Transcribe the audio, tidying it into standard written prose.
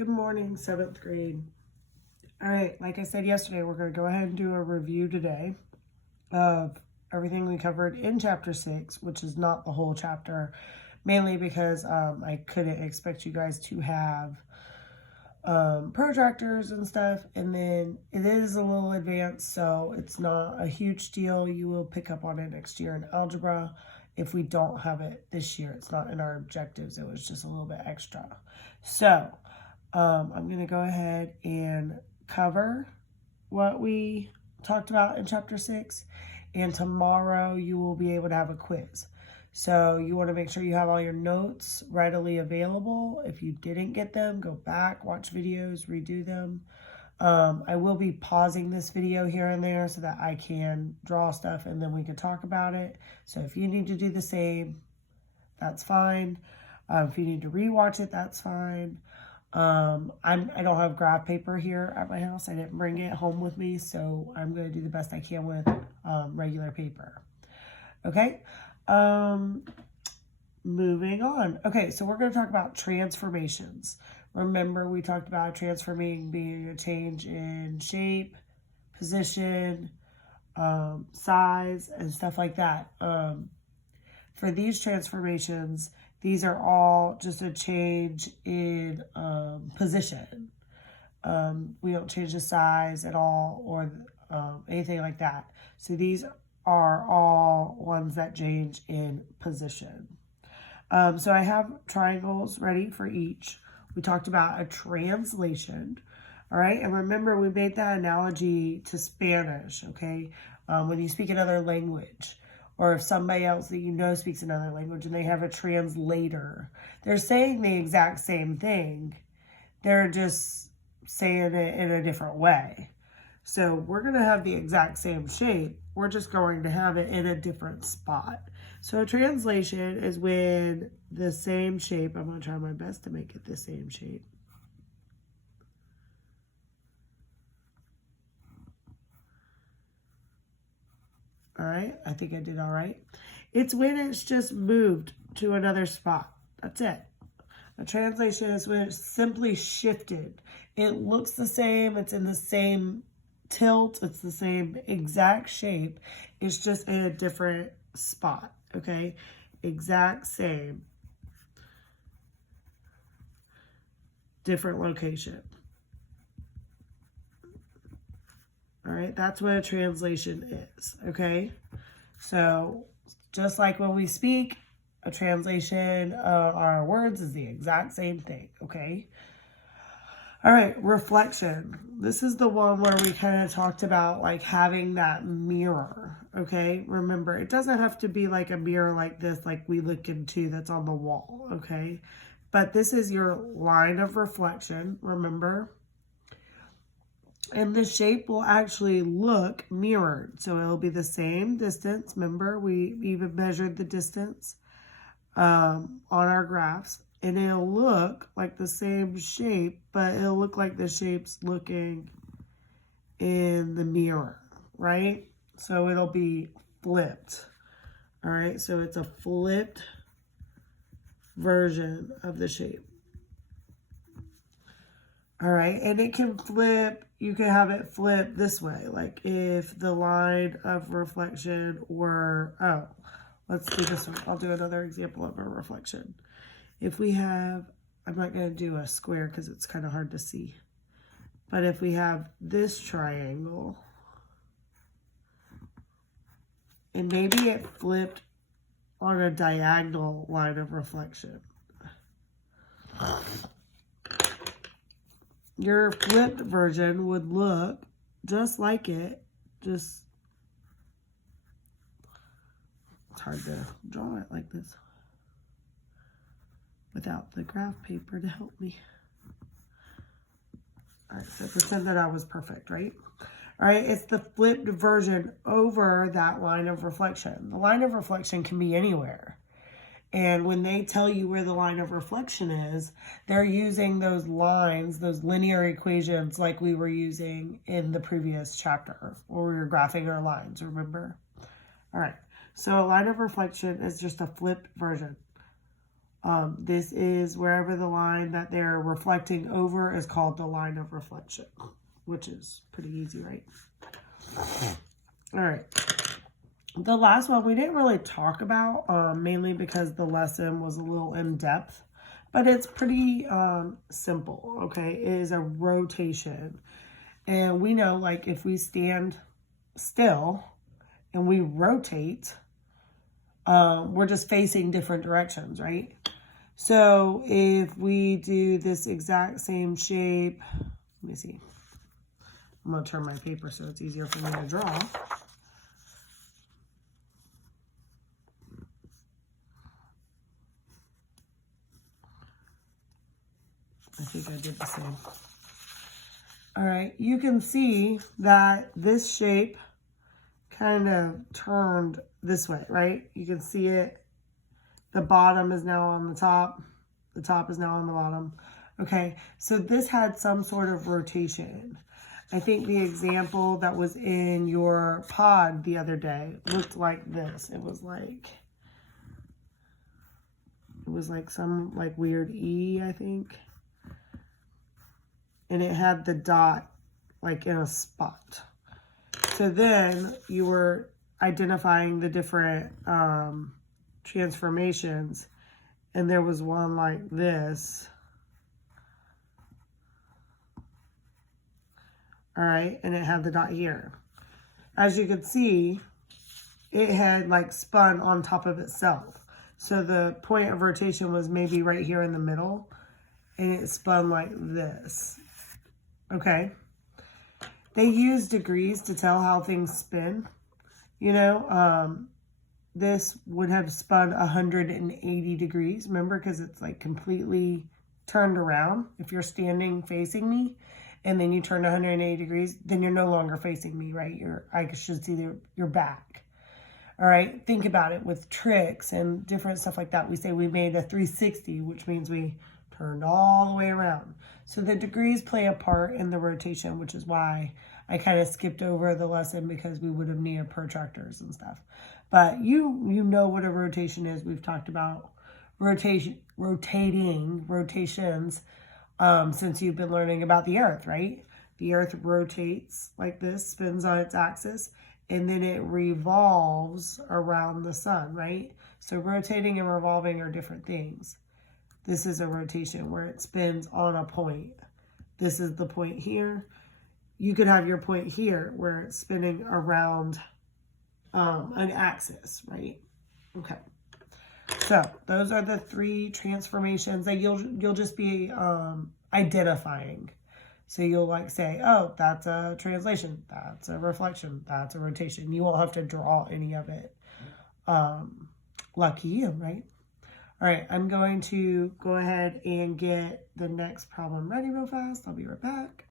Good morning, 7th grade. All right, like I said yesterday, we're going to go ahead and do a review today of everything we covered in chapter 6, which is not the whole chapter, mainly because I couldn't expect you guys to have protractors and stuff, and then it is a little advanced, so it's not a huge deal. You will pick up on it next year in algebra if we don't have it this year. It's not in our objectives. It was just a little bit extra. So I'm going to go ahead and cover what we talked about in chapter 6, and tomorrow you will be able to have a quiz. So you want to make sure you have all your notes readily available. If you didn't get them, go back, watch videos, redo them. I will be pausing this video here and there so that I can draw stuff and then we can talk about it. So if you need to do the same, that's fine. If you need to rewatch it, that's fine. I don't have graph paper here at my house. I didn't bring it home with me, so I'm going to do the best I can with regular paper. Okay, moving on. Okay, so we're going to talk about transformations. Remember, we talked about transforming being a change in shape, position, size, and stuff like that. For these transformations, these are all just a change in position. We don't change the size at all or anything like that. So these are all ones that change in position. So I have triangles ready for each. We talked about a translation. All right, and remember we made that analogy to Spanish, okay? When you speak another language, or if somebody else that you know speaks another language and they have a translator, they're saying the exact same thing. They're just saying it in a different way. So we're going to have the exact same shape. We're just going to have it in a different spot. So a translation is when the same shape, I'm going to try my best to make it the same shape. All right, I think I did all right. It's when it's just moved to another spot. That's it. A translation is when it's simply shifted. It looks the same. It's in the same tilt. It's the same exact shape. It's just in a different spot, okay? Exact same. Different location. All right, that's what a translation is, okay? So just like when we speak, a translation of our words is the exact same thing, okay? All right, reflection. This is the one where we kind of talked about like having that mirror, okay? Remember, it doesn't have to be like a mirror like this, like we look into that's on the wall, okay? But this is your line of reflection, remember? And the shape will actually look mirrored. So it'll be the same distance. Remember, we even measured the distance on our graphs. And it'll look like the same shape, but it'll look like the shape's looking in the mirror, right? So it'll be flipped. All right, so it's a flipped version of the shape. All right, and it can flip, you can have it flip this way. Like if the line of reflection were, let's do this one. I'll do another example of a reflection. If we have, I'm not going to do a square because it's kind of hard to see. But if we have this triangle, and maybe it flipped on a diagonal line of reflection. Your flipped version would look just like it, it's hard to draw it like this without the graph paper to help me. All right, so pretend that I was perfect, right? All right, it's the flipped version over that line of reflection. The line of reflection can be anywhere. And when they tell you where the line of reflection is, they're using those lines, those linear equations like we were using in the previous chapter where we were graphing our lines, remember? All right, so a line of reflection is just a flipped version. This is wherever the line that they're reflecting over is called the line of reflection, which is pretty easy, right? All right. The last one we didn't really talk about, mainly because the lesson was a little in depth, but it's pretty simple, okay? It is a rotation. And we know, like, if we stand still and we rotate, we're just facing different directions, right? So if we do this exact same shape, let me see. I'm going to turn my paper so it's easier for me to draw. I think I did the same. All right, you can see that this shape kind of turned this way, right? You can see it. The bottom is now on the top. The top is now on the bottom. Okay, so this had some sort of rotation. I think the example that was in your pod the other day looked like this. It was like some like weird E, I think. And it had the dot like in a spot. So then you were identifying the different transformations, and there was one like this. All right, and it had the dot here. As you can see, it had like spun on top of itself. So the point of rotation was maybe right here in the middle, and it spun like this. Okay. They use degrees to tell how things spin. You know, this would have spun 180 degrees. Remember, because it's like completely turned around. If you're standing facing me and then you turn 180 degrees, then you're no longer facing me, right? I should see your back. All right, think about it with tricks and different stuff like that. We say we made a 360, which means we turned all the way around. So the degrees play a part in the rotation, which is why I kind of skipped over the lesson, because we would have needed protractors and stuff. But you know what a rotation is. We've talked about rotations since you've been learning about the earth, right? The earth rotates like this, spins on its axis, and then it revolves around the sun, right? So rotating and revolving are different things. This is a rotation where it spins on a point. This is the point here. You could have your point here where it's spinning around an axis, right? Okay. So those are the 3 transformations that you'll just be identifying. So you'll like say, oh, that's a translation, that's a reflection, that's a rotation. You won't have to draw any of it. Lucky you, right? All right, I'm going to go ahead and get the next problem ready real fast. I'll be right back.